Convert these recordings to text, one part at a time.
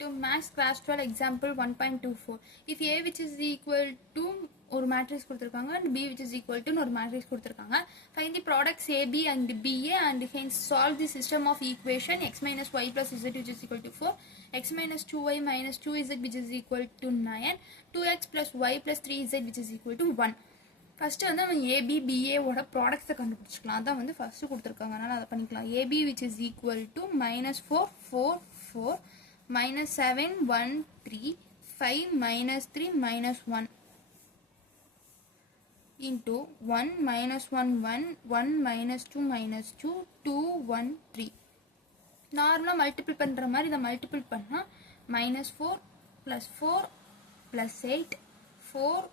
To max class 12 example 1.24 if A which is equal to ஒரு matrix கொடுத்திருக்காங்க and B which is equal to ஒரு matrix கொடுத்திருக்காங்க find the products AB and BA and hence solve the system of equation x minus y plus z which is equal to 4 x minus 2y minus 2z which is equal to 9 2x plus y plus 3z which is equal to 1 first வந்து நம்ம AB BA ஓட products கண்டுபிடிச்சுக்கலாம் அதான் வந்து first கொடுத்திருக்காங்க அதனால அத பண்ணிக்கலாம் AB which is equal to minus 4 4 4 minus 7 1 3 5 minus 3 minus 1 into 1 minus 1 1 1 minus 2 minus 2 2 1 3 நார்மலா மல்டிபிள் பண்ற மாதிரி இத மல்டிபிள் பண்ணா minus 4 plus 4 plus 8 4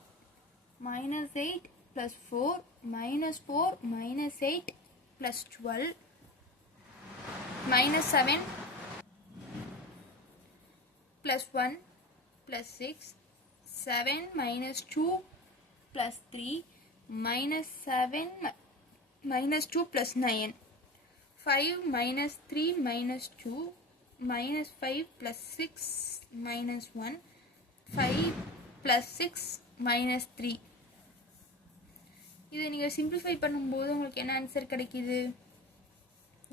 minus 8 plus 4 minus 4 minus 8 plus 12 minus 7 plus 1 plus 6 7 minus 2 plus 3 minus 7 minus 2 plus 9 5 minus 3 minus 2 minus 5 plus 6 minus 1 5 plus 6 minus 3 இதை நீங்க simplify பண்ணும்போது உங்களுக்கு என்ன ஆன்சர் கிடைக்குது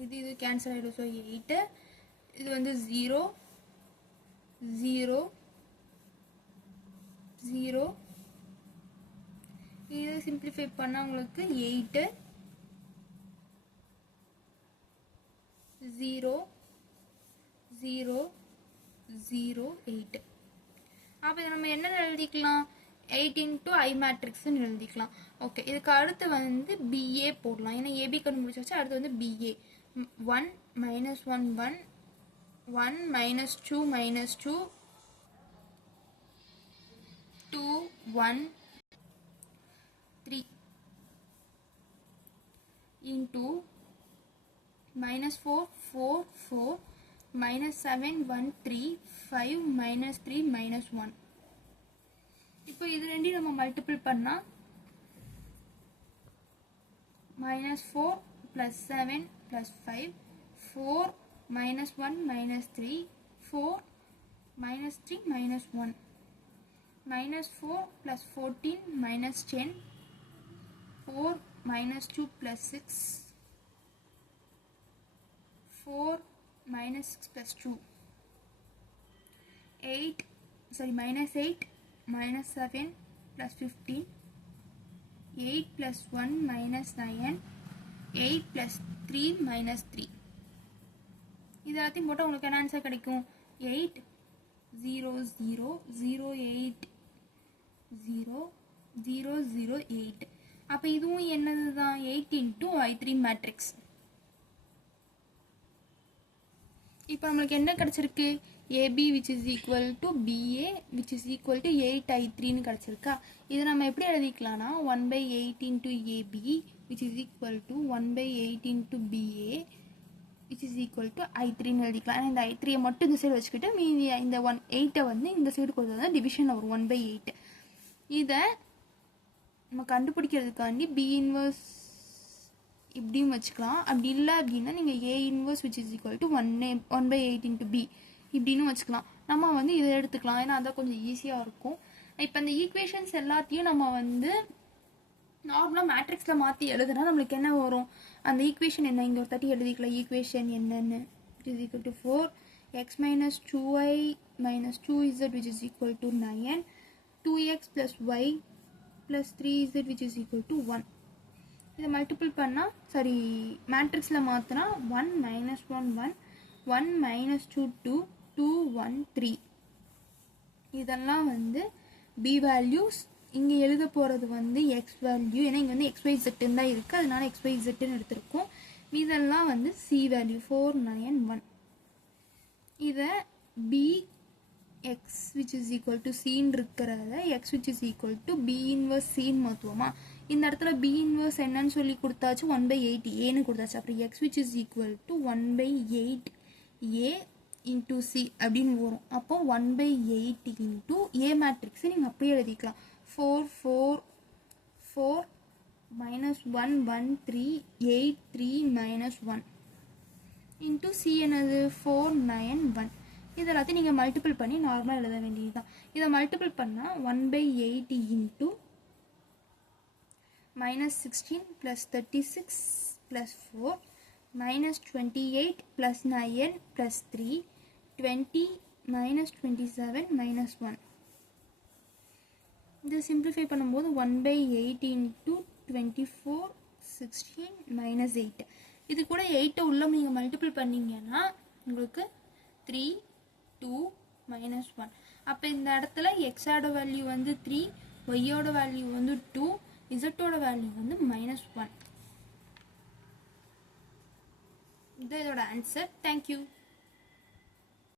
இது கேன்சல் ஆயிடும் சோ 8 இது வந்து 0 0 0 இதை சிம்பிளிஃபை பண்ணா உங்களுக்கு 8 0 0 0 8 அப்ப இத நம்ம என்ன எழுதிக்கலாம் 8 into I matrix ன்னு எழுதிக்கலாம் ஓகே இதுக்கு அடுத்து வந்து BA போடலாம் ஏனா AB கண்டுபிடிச்சாச்சு அடுத்து வந்து BA 1 minus 1 1 1 minus 2 minus 2 2 1 3 into minus 4 4 4 minus 7 1 3 5 minus 3 minus 1 இப்போ இது ரெண்டையும் நம்ம மல்டிபிள் பண்ணா minus 4 plus 7 plus 5 4 minus 1 minus 3 4 minus 3 minus 1 minus 4 plus 14 minus 10 4 minus 2 plus 6 4 minus 6 plus 2 minus 8 minus 7 plus 15 8 plus 1 minus 9 8 plus 3 minus 3 இதெல்லாத்தையும் போட்டா உங்களுக்கு என்ன answer கிடைக்கும் 8 0 0 0 8 0 0 0 8 அப்ப இதுவும் என்னதுதான் 8 into I3 matrix இப்போ நமக்கு என்ன கிடைச்சிருக்கு AB which is equal to BA which is equal to 8I3 ன்னு கிடைச்சிருக்கா இத நம்ம எப்படி எழுதிக்கலாம்னா 1/8 into AB which is equal to 1/8 into BA which is equal to I3 ன்னு எழுதிக்கலாம் இந்த I3 மட்டும் இந்த சைடு வச்சுக்கிட்டு மீதி இந்த 8 வந்து இந்த சைடு கொடுத்தா டிவிஷன் வரும் 1/8 இத நம்ம கண்டுபிடிக்கிறதுக்காண்டி B inverse இப்படியும் வச்சுக்கலாம் அப்படி இல்ல அப்படினா நீங்க A inverse which is equal to 1/8 into B இப்படினும் வச்சுக்கலாம் நம்ம வந்து இத எடுத்துக்கலாம் ஏனா அத கொஞ்சம் ஈஸியா இருக்கும் இப்போ இந்த ஈக்குவேஷன்ஸ் எல்லாத்தையும் நம்ம வந்து நார்மலா மேட்ரிக்ஸ்ல மாத்தி எழுதுனா நமக்கு என்ன வரும் அந்த ஈக்குவேஷன் என்ன இங்க ஒரு தட்டி எழுதிக்கலாம் ஈக்குவேஷன் என்னன்னு which is equal to 4 x minus 2y minus 2z which is equal to 9 2x plus y plus 3z which is equal to 1 இத மல்டிபிள் பண்ணா சரி மேட்ரிக்ஸ்ல மாத்துனா 1 minus 1 1 1 minus 2 2 2 1 3 இதெல்லாம் வந்து b values இங்க எழுத போறது வந்து x value ஏனா இங்க வந்து xyz ன்னு தான் இருக்கு அதனால xyz ன்னு எடுத்துறோம் இதெல்லாம் வந்து c value 4 9 1 இத b x which is equal to c ன்னு இருக்குறத x which is equal to b inverse c ன்னு மாத்துவோமா இந்த இடத்துல b inverse என்னன்னு சொல்லி கொடுத்தாச்சு 1/8 a ன்னு கொடுத்தாச்சு அப்புறம் x which is equal to 1/8 a into c அப்படினு வரும் அப்போ 1/8 into a matrix நீங்க அப்படியே எழுதிக்கலாம் 4 4 4 minus 1 1 3 8 3 minus 1 into c என்னது 4 9 1 இது எல்லாத்தையும் நீங்கள் மல்டிபிள் பண்ணி நார்மலாக எழுத வேண்டியது தான். இதை மல்டிபிள் பண்ணால் 1/8 இன்ட்டு -16 + 36 + 4 -28 + 9 + 3 20 -27 -1. இதை சிம்பிளிஃபை பண்ணும்போது 1/8 இன்ட்டு 24 16 -8. இது கூட 8 உள்ள நீங்கள் மல்டிபிள் பண்ணிங்கன்னா உங்களுக்கு 3 2 -1. அப்போ இந்த இடத்துல எக்ஸோட வேல்யூ வந்து 3, ஒய்யோட வேல்யூ வந்து 2, இசட்டோட வேல்யூ வந்து -1. இது இதோட ஆன்சர். தேங்க்யூ.